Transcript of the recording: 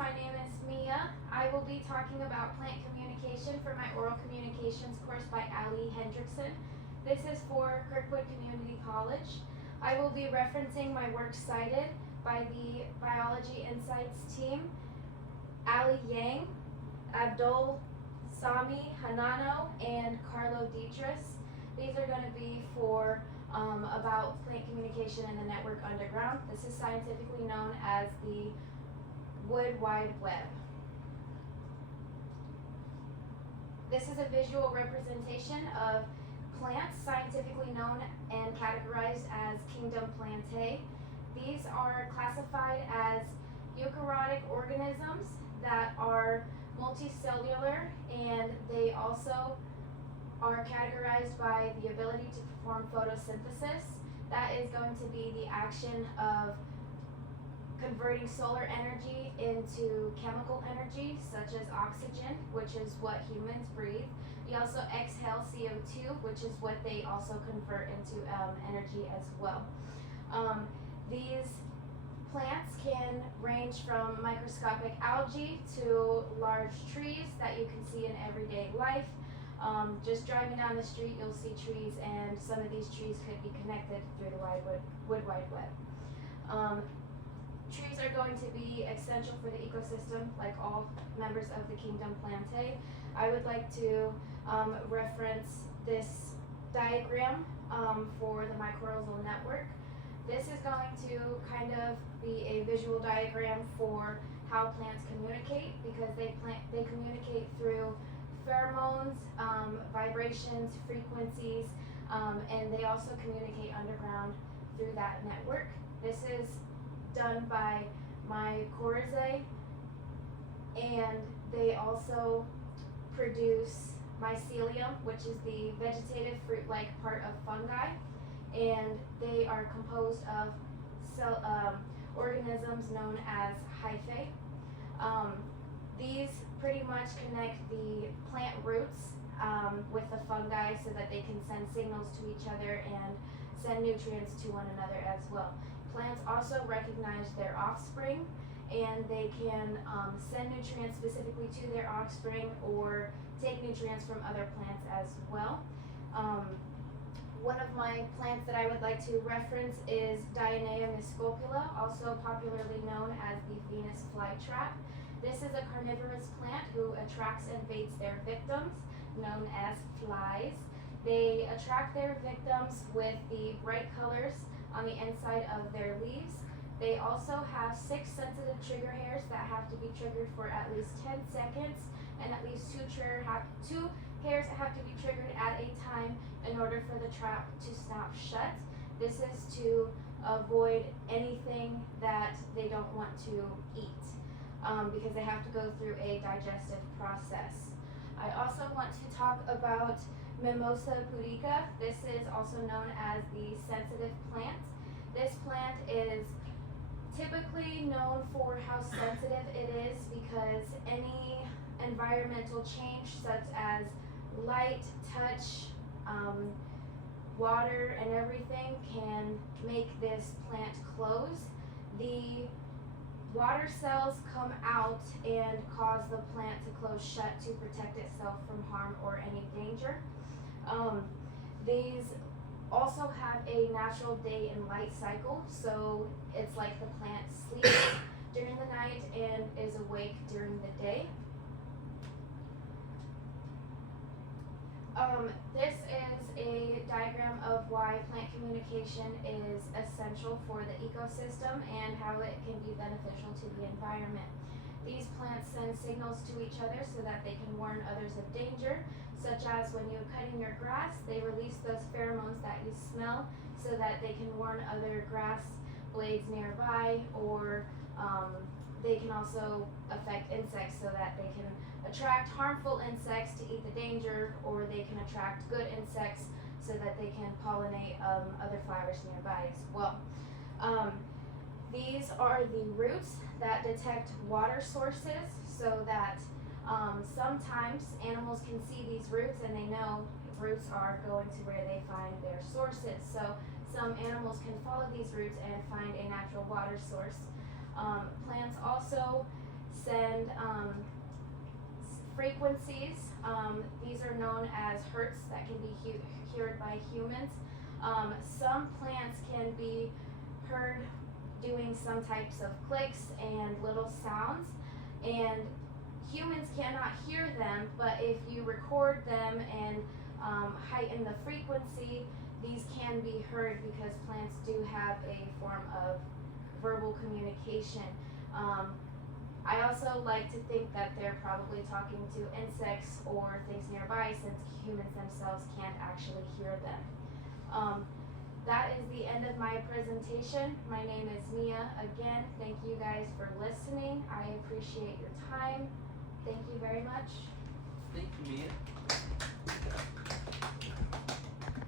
my name is Mia. I will be talking about plant communication for my oral communications course by Allie Hendrickson. This is for Kirkwood Community College. I will be referencing my work cited by the Biology Insights team, Ali Yang, Abdul Sami Hanano, and Carlo Dietrich. These are going to be for about plant communication in the network underground. This is scientifically known as the Wood Wide Web. This is a visual representation of plants scientifically known and categorized as Kingdom Plantae. These are classified as eukaryotic organisms that are multicellular, and they also are categorized by the ability to perform photosynthesis. That is going to be the action of converting solar energy into chemical energy, such as oxygen, which is what humans breathe. We also exhale CO2, which is what they also convert into energy as well. These plants can range from microscopic algae to large trees that you can see in everyday life. Just driving down the street, you'll see trees, and some of these trees could be connected through the Wood Wide Web. Trees are going to be essential for the ecosystem, like all members of the Kingdom Plantae. I would like to reference this diagram for the mycorrhizal network. This is going to kind of be a visual diagram for how plants communicate, because they communicate through pheromones, vibrations, frequencies, and they also communicate underground through that network. This is done by mycorrhizae, and they also produce mycelium, which is the vegetative fruit-like part of fungi, and they are composed of organisms known as hyphae. These pretty much connect the plant roots with the fungi so that they can send signals to each other and send nutrients to one another as well. Plants also recognize their offspring, and they can send nutrients specifically to their offspring or take nutrients from other plants as well. One of my plants that I would like to reference is Dionea muscopula, also popularly known as the Venus flytrap. This is a carnivorous plant who attracts and baits their victims, known as flies. They attract their victims with the bright colors on the inside of their leaves. They also have 6 sensitive trigger hairs that have to be triggered for at least 10 seconds, and at least 2 hairs have to be triggered at a time in order for the trap to snap shut. This is to avoid anything that they don't want to eat, because they have to go through a digestive process. I also want to talk about Mimosa pudica. This is also known as the sensitive plant. This plant is typically known for how sensitive it is because any environmental change, such as light, touch, water, and everything, can make this plant close. The water cells come out and cause the plant to close shut to protect itself from harm or any danger. These also have a natural day and light cycle, so it's like the plant sleeps during the night and is awake during the day. This is a diagram of why plant communication is essential for the ecosystem and how it can be beneficial to the environment. These plants send signals to each other so that they can warn others of danger, such as when you're cutting your grass, they release those pheromones that you smell so that they can warn other grass blades nearby, or they can also affect insects so that they can attract harmful insects to eat the danger, or they can attract good insects so that they can pollinate other flowers nearby as well. These are the roots that detect water sources, so that sometimes animals can see these roots and they know roots are going to where they find their sources. So some animals can follow these roots and find a natural water source. Plants also send frequencies. These are known as hertz that can be heard by humans. Some plants can be heard doing some types of clicks and little sounds, and humans cannot hear them, but if you record them and heighten the frequency, these can be heard because plants do have a form of verbal communication. I also like to think that they're probably talking to insects or things nearby, since humans themselves can't actually hear them. That is the end of my presentation. My name is Mia. Again, thank you guys for listening. I appreciate your time. Thank you very much. Thank you, Mia.